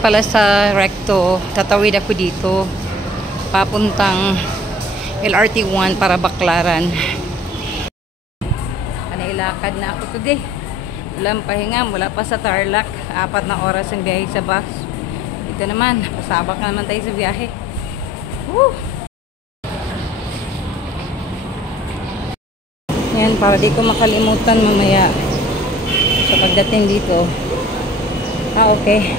pala sa Recto, tatawid ako dito papuntang LRT1 para Baclaran. Ilakad na ako today. Walang pahinga, wala pa sa Tarlac. 4 na oras ang biyahe sa bus. Ito naman, pasabak na naman tayo sa biyahe. Woo! Yan, para di ko makalimutan mamaya sa pagdating dito. Okay.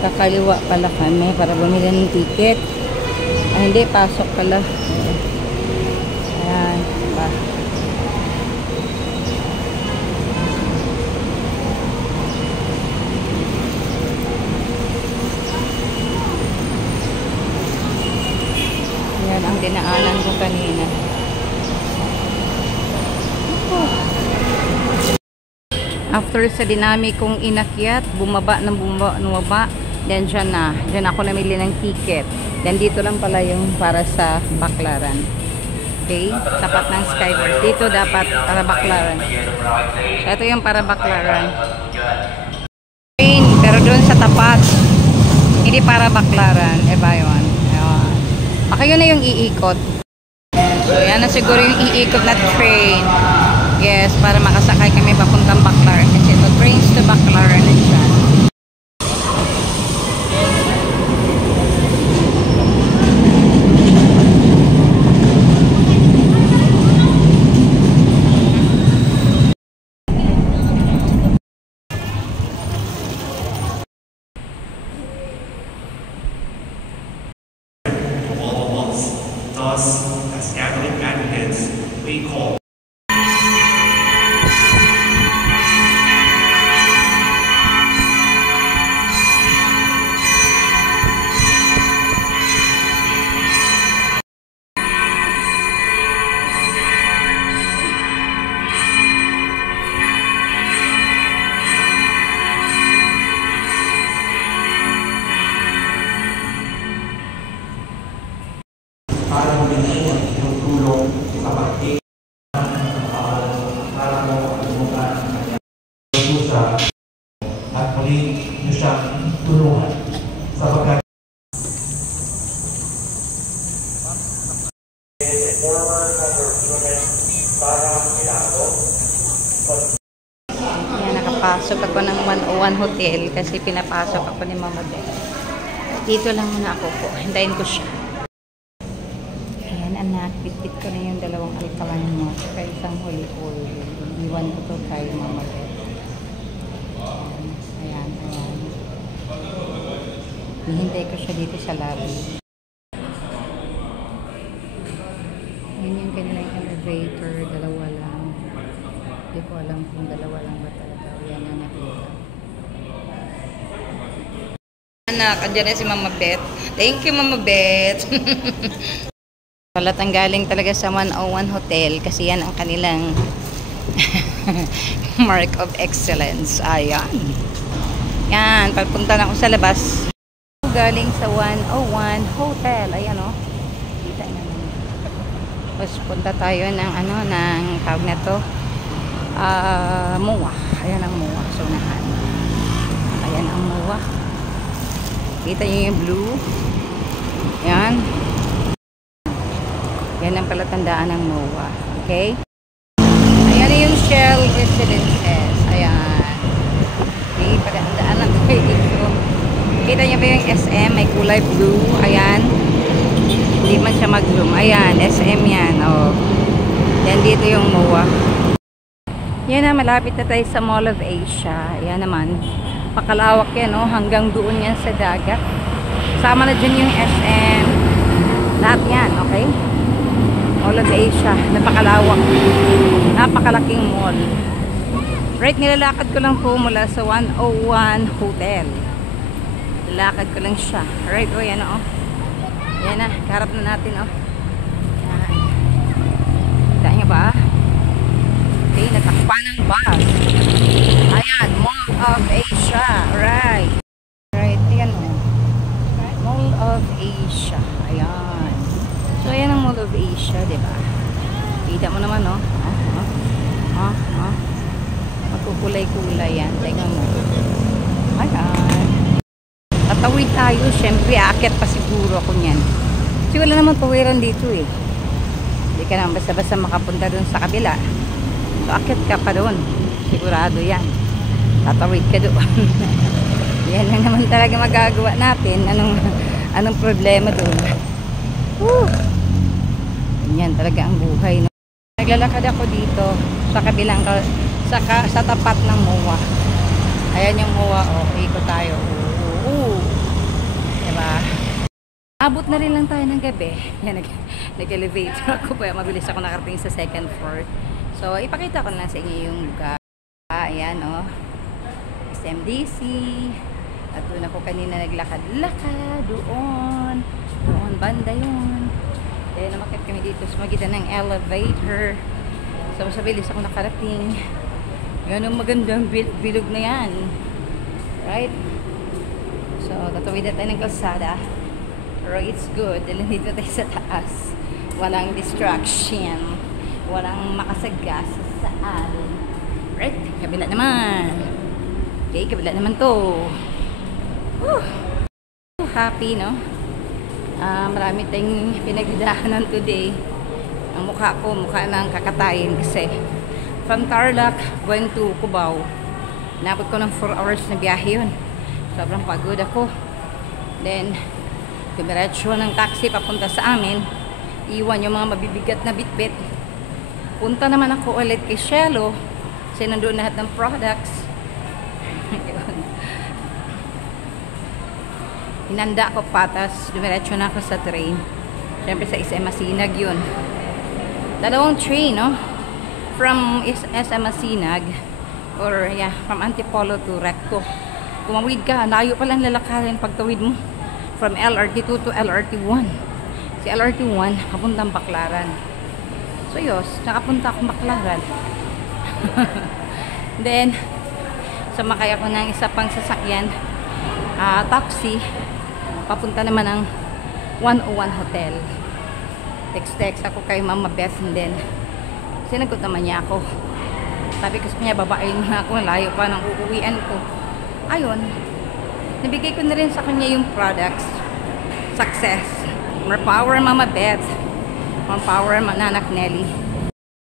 Kakaliwa pala kami para bumili ng ticket. Hindi, pasok pala. Ayan, diba? Ayan ang dinaanan ko kanina. After sa dinami kong inakyat, bumaba. Then dyan ako namili ng ticket. Then dito lang pala yung para sa Baclaran. Okay, tapat ng Skyward. Dito dapat para Baclaran. So ito yung para Baclaran. Pero doon sa tapat, hindi para Baclaran. Eba yun. Baka yun na yung iikot. So yan na siguro yung iikot na train. Yes, para makasakay kami papuntang Baclaran. Kasi ito, trains to Baclaran na siya. Thus, as Catholic advocates, we call para humingi ng tulong sa pagkikita para mo alimutan ang kanyang pusa at muli nyo siyang tulungan sapagkat nakapasok ako ng 101 Hotel kasi pinapasok ako ni Mama Beth. Dito lang muna ako po. Hintayin ko siya. Anak, bitbit ko na yung 2 alkaline mo sa isang holy oil. Iwan ko to kay Mama Beth. Ayan. Hihintay ko siya dito sa lobby. Yun yung kanilang elevator, 2 lang. Hindi ko alam kung 2 lang ba talaga. Yan ang nakita. Anak, andyan na si Mama Beth. Thank you, Mama Beth. Palatang galing talaga sa 101 Hotel kasi yan ang kanilang mark of excellence. Ayan. Yan, papunta na ako sa labas. Galing sa 101 Hotel. Ayan o. Kita naman. Tapos punta tayo ng ng tawag na to. MOA. Ayan ang MOA. Sunahan. Ayan ang MOA. Kita nyo yung blue. Ayan. Yan ang palatandaan ng MOA. Okay? Ayan yung Shell Residences. Ayan. Okay, palatandaan ng dito. Kita niyo ba yung SM? May kulay blue. Ayan. Hindi man siya mag-bloom. Ayan, SM yan. Oh. Yan dito yung MOA. Yan na, malapit na tayo sa Mall of Asia. Ayan naman. Pakalawak yan, oh. Hanggang doon yan sa dagat. Sama na dyan yung SM. Lahat yan, okay? Mall of Asia, napakalawak, napakalaking mall. Right, nilalakad ko lang po mula sa 101 Hotel. Nilalakad ko lang siya. Right, oh, yan o. Yan na, karap na natin o. Yan. Kita nyo ba? Okay, natakpan ng bus. Ayan, Mall of Asia. Right. Right, ayan o. Mall of Asia. Ayan. So, ayan ang Mall of Asia, diba? Kita mo naman, no? Magkukulay-kulay yan. Tingnan mo. Ayan. Tatawid tayo. Siyempre, aakyat pa siguro ako niyan. Kasi wala naman pawiran dito eh. Hindi ka naman basta-basta makapunta dun sa kabila. So, aakyat ka pa dun. Sigurado yan. Tatawid ka doon. Yan lang naman talaga magagawa natin. Anong problema doon? Yan talaga ang buhay. No? Naglalakad ako dito sa kabilang sa tapat ng MOA. Ayan yung MOA. Oh, ikot tayo. Diba? Abot na rin lang tayo ng gabi. Yan, nag-elevator ako pa. Mabilis ako nakarating sa second floor. So, ipakita ko na sa inyo yung lugar. Ayan, oh. SMDC. At doon ako kanina naglakad-lakad. Doon banda yun. Kaya namakit kami dito sa magitan ng elevator. So, sa bilis ako nakarating. Yan ang magandang bilog na yan. Right? So, tatawid na tayo ng kalsada. Pero it's good. Dahil dito tayo sa taas. Walang distraction. Walang makasagas sa alin. Right? Kabila naman. Okay, kabila naman to. Happy, no? Marami tayong pinagdaanan today. Ang mukha ko, mukha ng kakatayin kasi from Tarlac going to Cubao. Inabot ko ng 4 hours na biyahe yun. Sobrang pagod ako. Then, dumiretso ng taxi papunta sa amin. Iwan yung mga mabibigat na bitbit. Punta naman ako ulit kay Shelo. Kasi nandoon lahat ng products. Hinanda ako patas, dumiretso na ako sa train. Siyempre sa SM Masinag yun. Dalawang train, no? From SM Masinag or yeah, from Antipolo to Recto. Kumawid ka, layo palang lalakarin pagtawid mo. From LRT2 to LRT1. Si LRT1, papuntang Baclaran. So yos, nakapunta akong Baclaran. Then, sumakay ako ng isa pang sasakyan, taxi, papunta naman ng 101 Hotel. Text ako kay Mama Beth and then sinagot naman niya ako. Sabi ko sa kanya, babain na ako, layo pa ng uuwian ko. Ayun, nabigay ko na rin sa kanya yung products. Success. More power, Mama Beth. More power, Nanak Nelly.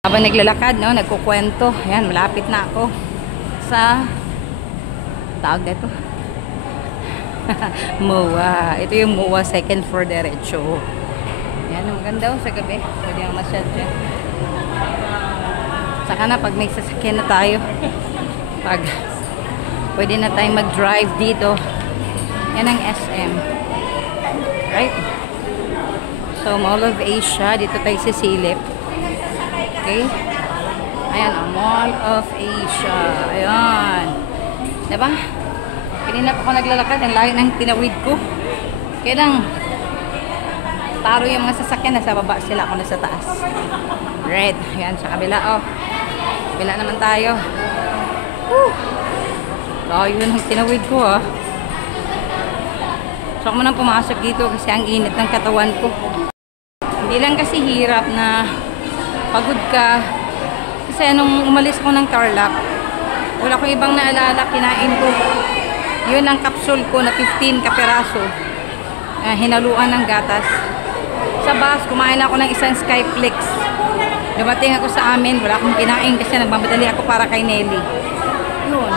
Habang naglalakad, no, nagkukwento. Ayan, malapit na ako sa tawag na ito. MOA. Ito yung MOA second floor derecho. Yan, maganda sa gabi. Pwede yung masyad dyan. Saka na pag may sasakyan na tayo. Pag pwede na tayong mag-drive dito. Yan ang SM. Right? So, Mall of Asia. Dito tayo sisilip. Okay? Ayan, ang Mall of Asia. Ayan. Diba? Kanina pa ako naglalakad, ang layo ng tinawid ko. Kaya lang, taro yung mga sasakyan, nasa baba sila, ako nasa taas. Right, yan, sa kabila, oh. Kabila naman tayo. Layo ng tinawid ko, oh. So, ako munang pumasok dito kasi ang init ng katawan ko. Hindi lang kasi hirap na pagod ka. Kasi anong umalis ko ng Tarlac, wala akong ibang naalala, kinain ko. Yun ang kapsul ko na 15 kaperaso. Hinaluan ng gatas. Sa bus, kumain ako ng isang Skyflix. Dumating ako sa amin, wala akong kinain kasi nagmamadali ako para kay Nelly. Yun.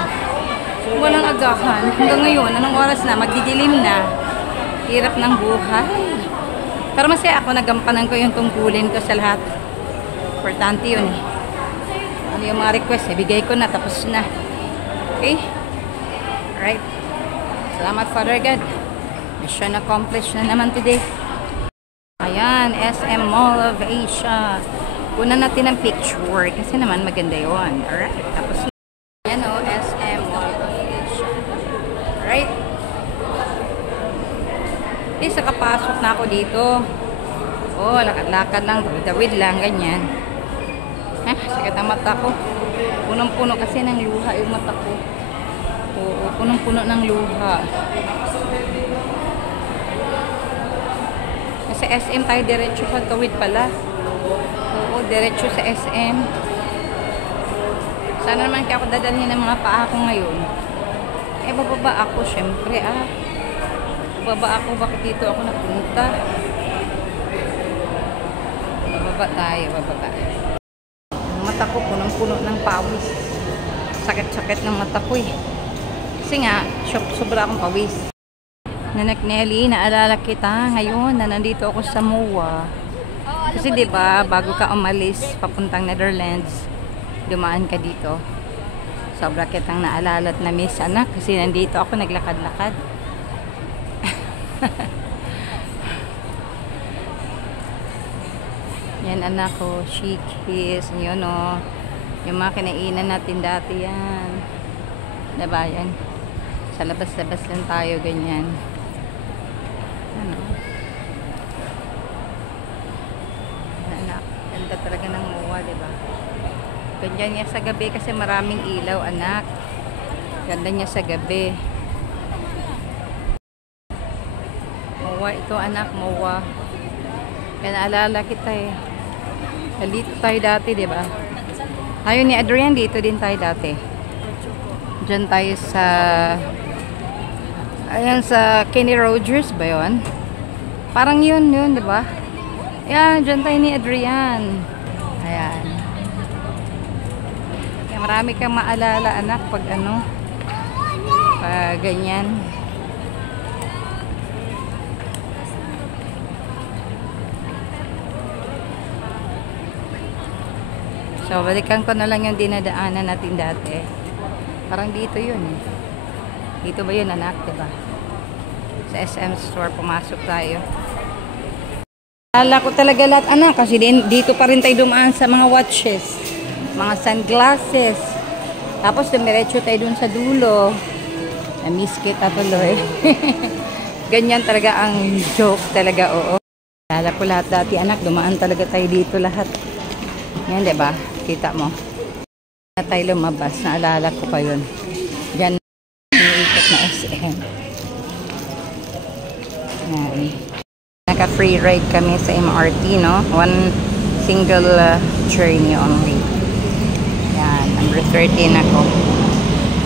Walang agahan. Hanggang ngayon, anong oras na? Magdidilim na. Hirap ng buhay. Pero masaya ako, nagampanan ko yung tungkulin ko sa lahat. Importante yun eh. Ano yung mga request, ibigay ko na, tapos na. Okay? Alright. Salamat, Father God. Mission accomplished na naman today. Ayan, SM Mall of Asia. Kunan natin ang picture kasi naman maganda yun. Alright. Tapos, yan o, SM Mall of Asia. Alright. Okay, sa kapasok na ako dito. Oh, lakad-lakad lang, tawid lang, ganyan. Sakit ang mata ko. Punong-puno kasi ng luha yung mata ko. Oo, punong-puno ng luha. Sa SM tayo, diretso pagtawid pala. Oo, diretso sa SM. Sana naman kaya ako dadalhin ng mga paa ko ngayon. Eh, bababa ako, syempre, bababa ako, bakit dito ako napunta? Bababa tayo, bababa. Ang mata ko, punong-puno ng pawis. Sakit-sakit ng mata ko eh. Kasi nga, sobra akong pawis. Nanak Nelly, naalala kita ngayon na nandito ako sa MOA. Kasi 'di ba, bago ka umalis papuntang Netherlands, dumaan ka dito. Sobra kitang naalala at na-miss, anak, kasi nandito ako naglakad-lakad. Yan anak ko, Shikis, yun o. Yung mga kinainan natin dati yan. Diba yan? Sa labas-labas lang tayo, ganyan. Ano? Anak, ganda talaga ng MOA, diba? Ganda niya sa gabi kasi maraming ilaw, anak. Ganda niya sa gabi. MOA ito, anak, MOA. Kaya naalala kita eh. Dito tayo dati, diba? Tayo ni Adrian, dito din tayo dati. Diyan tayo sa... Ayan, sa Kenny Rogers ba yun? Parang yun, diba? Ayan, diyan tayo ni Adrian. Ayan. Kaya marami kang maalala, anak, pag ano, pag ganyan. So, balikan ko na lang yung dinadaanan natin dati. Parang dito yun. Dito ba yun, anak? Diba? Sa SM store, pumasok tayo. Alala ko talaga lahat, anak. Kasi dito pa rin tayo dumaan sa mga watches. Mga sunglasses. Tapos, dumiretso tayo dun sa dulo. Na-miss kita tuloy. Ganyan talaga ang joke talaga, oo. Alala ko lahat dati, anak. Dumaan talaga tayo dito lahat. Yan, diba? Kita mo. Na tayo lumabas. Naalala ko pa yun. Diyan iniikot na SM. Yan. Naka-free ride kami sa MRT, no? One single journey only. Yan. Number 13 ako.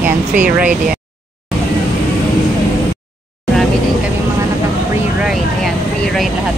Yan. Free ride yan. Marami din kami mga naka-free ride. Ayan. Free ride lahat.